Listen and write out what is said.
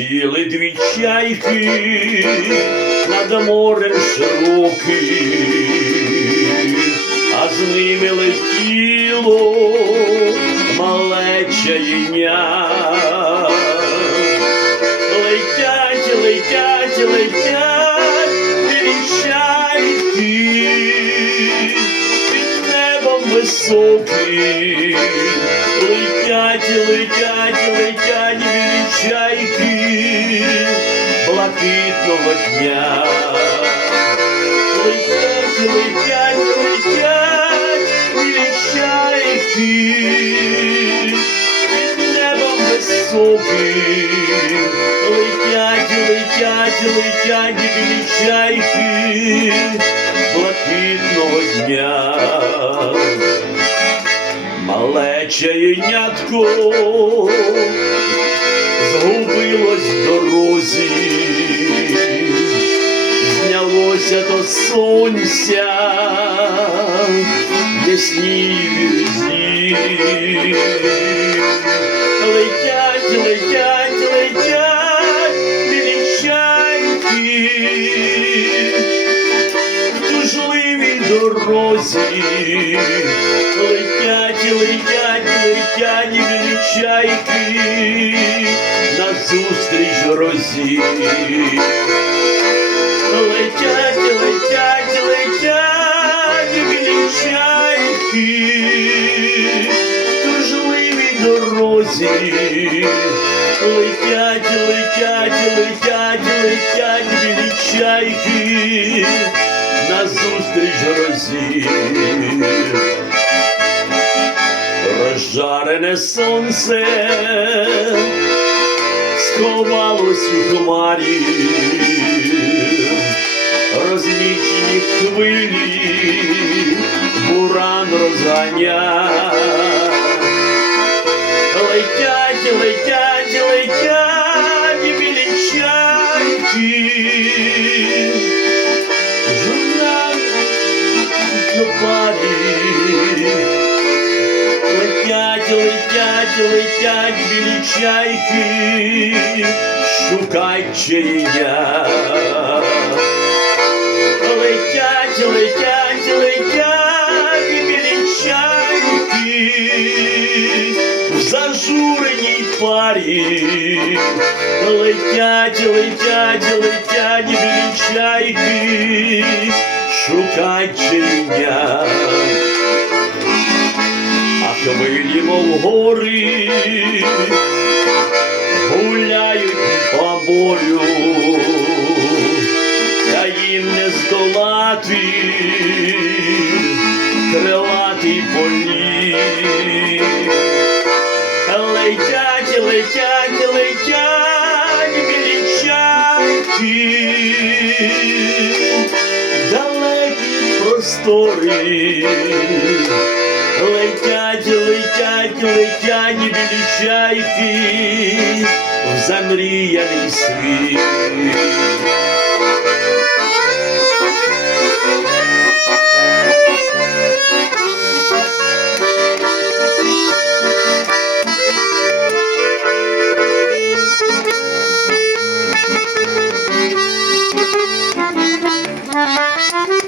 Летіли дві чайки над морем широким, а з ними летіло мале чаєння. Летять, летять, летять дві чайки під небом високим. Летять, летять, летять дві чайки блакитного дня. Летять, летять, летять дві чайки під небом високим. Летять, летять, летять дві чайки блакитного дня. Мале чаєнятко згубилось в дорозі, знялося до сонця в ясній вірзі. Летять, летять, летять білі чайки в тужливій дорозі. Летять, летять, летять білі чайки назустріч грозі. Летять, летять, летять білі чайки в тужливій дорозі. Летять, летять, летять, летять білі чайки назустріч грозі. Розжарене сонце сховалось у хмарі, розмічені хвилі буран розганя. Летять, летять, летять білі чайки на парі. Летять, летять, летять білі чайки шукать чаєння. Летять, летять, летять білі чайки в зажуреній парі. Летять, летять, летять білі чайки шукать чаєння. Хвилі, мов гори, гуляють по морю, та їм не здолати крилатий політ. Летять, летять, летять білі чайки далекі простори. Летять, летять, летять білі чайки в замріяний світ. Thank you.